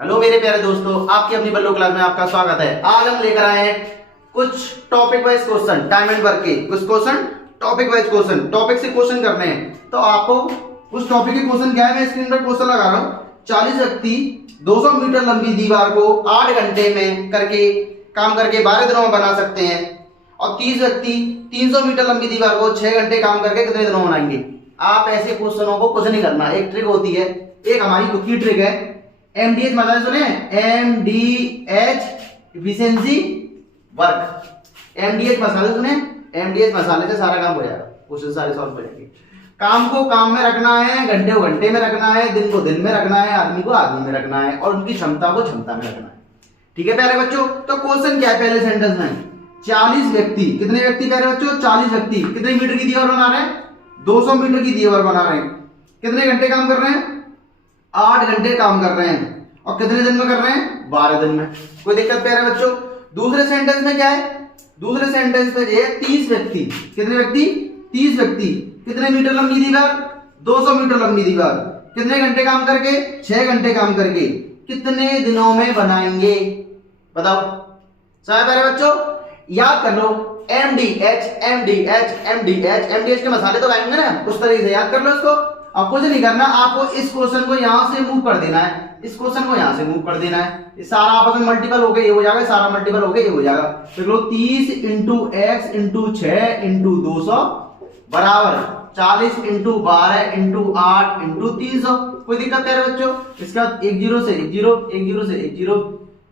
Hello मेरे प्यारे दोस्तों, आपकी अपनी बल्लो क्लास में आपका स्वागत है। आज हम लेकर आए हैं कुछ topic wise question, time and work के कुछ question, topic wise question, topic से क्वेश्चन करने हैं। तो आपको उस टॉपिक के क्वेश्चन क्या है, मैं स्क्रीन पर क्वेश्चन लगा रहा हूँ। 40 व्यक्ति 200 मीटर लंबी दीवार को 8 घंटे में काम करके 12 दिनों में बना सकते हैं, और 30 व्यक्ति 300 मीटर लंबी दीवार को 6 घंटे काम करके कितने दिनों में बनाएंगे। आप ऐसे क्वेश्चनों को कुछ नहीं करना, एक ट्रिक होती है, एक हमारी खुद की ट्रिक है। MDH मसाले सुने, MDH एफिशिएंसी वर्क, MDH मसाले सुने, MDH मसाले से सारा काम हो जाएगा, क्वेश्चन सारे सॉल्व हो जाएंगे। काम को काम में रखना है, घंटे को घंटे में रखना है, दिन को दिन में रखना है, आदमी को आदमी में रखना है, और उनकी क्षमता को क्षमता में रखना है। ठीक है प्यारे बच्चों, तो क्वेश्चन क्या है पहले सेंटेंस में, 40 व्यक्ति, कितने व्यक्ति प्यारे बच्चों, 40 व्यक्ति कितने मीटर की दीवार बना रहे हैं, 200 मीटर की दीवार बना रहे हैं। कितने घंटे काम कर रहे हैं, 8 घंटे काम कर रहे हैं, और कितने दिन में कर रहे हैं, 12 दिन में। कोई दिक्कत प्यारे बच्चों। दूसरे सेंटेंस में क्या है, दूसरे सेंटेंस में ये 30 व्यक्ति, कितने व्यक्ति, 30 व्यक्ति कितने मीटर लंबी दीवार, 200 मीटर लंबी दीवार, कितने घंटे काम करके, 6 घंटे काम करके, कितने दिनों में बनाएंगे, बताओ। समझ प्यारे बच्चों, याद कर लो, MDH MDH MDH MDH के मसाले तो आएंगे ना, उस तरीके से याद कर लो इसको। अब कुछ नहीं करना, आपको इस क्वेश्चन को यहां से मूव कर देना है, इस क्वेश्चन को यहां से मूव कर देना है। ये सारा आपस में मल्टीपल हो गया, ये हो जाएगा, सारा मल्टीपल हो गया, ये हो जाएगा। देख लो, 30 इंटू x इंटू 6 इंटू 200 बराबर 40 इंटू 12 इंटू 8 इंटू 300। कोई दिक्कत है बच्चों। इसके बाद 1 0 से 1 0 1 0 से 1 0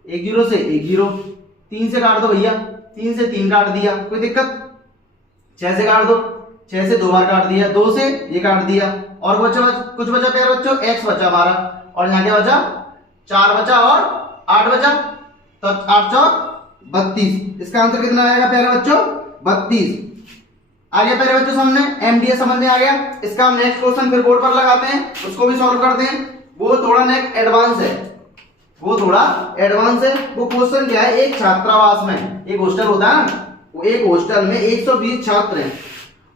1 0 से 1 0, 3 से काट दो भैया, 3 से 3 काट दिया, कोई दिक्कत। 6 से काट दो, 6 से 2 बार काट दिया, 2 से ये काट दिया, और कुछ बचा प्यारे बच्चों, x बचा हमारा, और यहाँ क्या बचा, 4 बचा और 8 बचा, तो 8 चौक 32। इसका आंसर कितना आएगा प्यारे बच्चों, 32 आ गया प्यारे बच्चों सामने। MDH समझ में आ गया। इसका हम नेक्स्ट क्वेश्चन फिर बोर्ड पर लगाते हैं, उसको भी सॉल्व करते हैं। वो थोड़ा नेक्स्ट एडवांस है, वो थोड़ा एडवांस है। वो क्वेश्चन क्या है, एक छात्रावास में, एक हॉस्टल होता है ना, वो एक हॉस्टल में 120 छात्र हैं,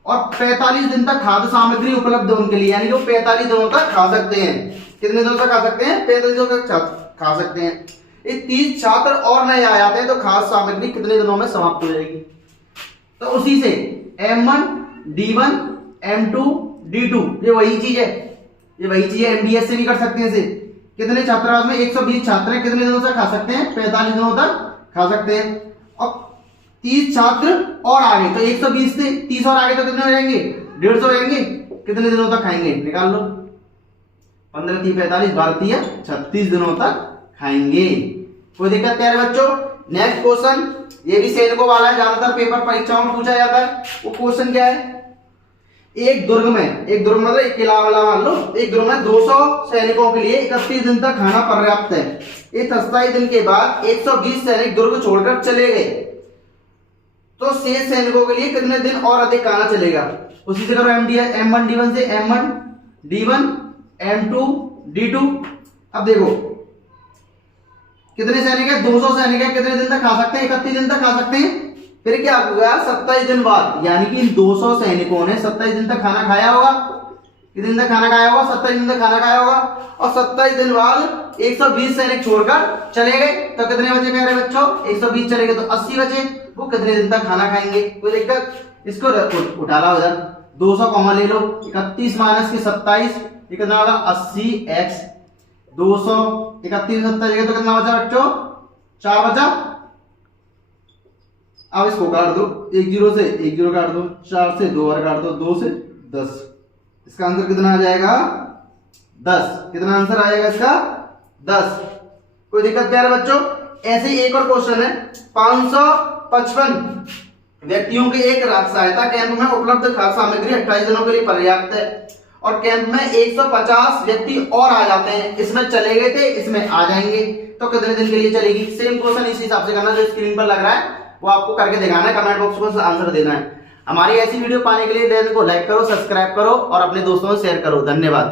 और 45 दिन तक खाद्य सामग्री उपलब्ध है उनके लिए, यानी कि वो 45 दिनों तक खा सकते हैं। कितने दिनों तक खा सकते हैं, 45 दिनों तक खा सकते हैं। ये 30 छात्र और नए आ जाते हैं, तो खाद्य सामग्री कितने दिनों में समाप्त हो जाएगी। तो उसी से M1 D1 M2 D2, ये वही चीज है, ये वही चीज है। MDH से भी कर सकते हैं इसे। कितने छात्रावास में 120 छात्र हैं, कितने दिनों तक खा सकते हैं, 45 दिनों तक खा सकते हैं, और 30 छात्र और आगे, तो 120 से 30 और आगे तो कितने हो जाएंगे, 150 हो जाएंगे। कितने दिनों तक खाएंगे, निकाल लो, 15 3 45 12 36 दिनों तक खाएंगे। कोई दिक्कत प्यारे बच्चों। नेक्स्ट क्वेश्चन, ये भी सैनिकों वाला है, ज्यादातर पेपर परीक्षाओं में पूछा जाता है। वो क्वेश्चन क्या है, एक दुर्ग मतलब एक किला वाला मान लो, एक दुर्ग में 200 सैनिकों के लिए 31 दिन तक खाना पर्याप्त है। एक 27 दिन के बाद 120 सैनिक दुर्ग छोड़कर चले गए, तो शेष सैनिकों के लिए कितने दिन और अधिक खाना चलेगा। उसी से करो, M1 D1 से M1 D1 M2 D2। अब देखो कितने सैनिक है, 200 सैनिक है, कितने दिन तक खा सकते हैं, 31 दिन तक खा सकते हैं। फिर क्या होगा, 27 दिन बाद, यानी कि इन 200 सैनिकों ने 27 दिन तक खाना खाया होगा। कितने दिन तक खाना खाया होगा, 27 दिन तक खाना खाया होगा, और 27 दिन बाद 120 सैनिक छोड़कर चले गए, तो कितने बचे प्यारे बच्चों, 120 चले गए तो 80 बचे। वो कितने दिन तक खाना खाएंगे, कोई दिक्कत। इसको उठा लो इधर, 200 कॉमन ले लो, 31 माइनस के 27, ये कितना होगा 80x 200, 31 27 तो कितना बचा बच्चों, 4 बचा। अब इसको काट दो, 1 0 से 1 0 काट दो, 4 से 2 और काट दो, 2 से 10। इसका आंसर कितना आ जाएगा, 10। कितना आंसर आएगा इसका, 10। कोई दिक्कत प्यारे बच्चों। ऐसे ही एक और क्वेश्चन है, 555 व्यक्तियों के एक सहायता कैंप में उपलब्ध खाद्य सामग्री 28 दिनों के लिए पर्याप्त है, और कैंप में 150 व्यक्ति और आ जाते हैं। इसमें चले गए थे, इसमें आ जाएंगे, तो कितने दिन के लिए चलेगी। सेम क्वेश्चन इसी हिसाब से करना, जो स्क्रीन पर लग रहा है वो आपको करके दिखाना है, कमेंट बॉक्स में आंसर देना है। हमारी ऐसी वीडियो पाने के लिए चैनल को लाइक करो, सब्सक्राइब करो, और अपने दोस्तों से शेयर करो। धन्यवाद।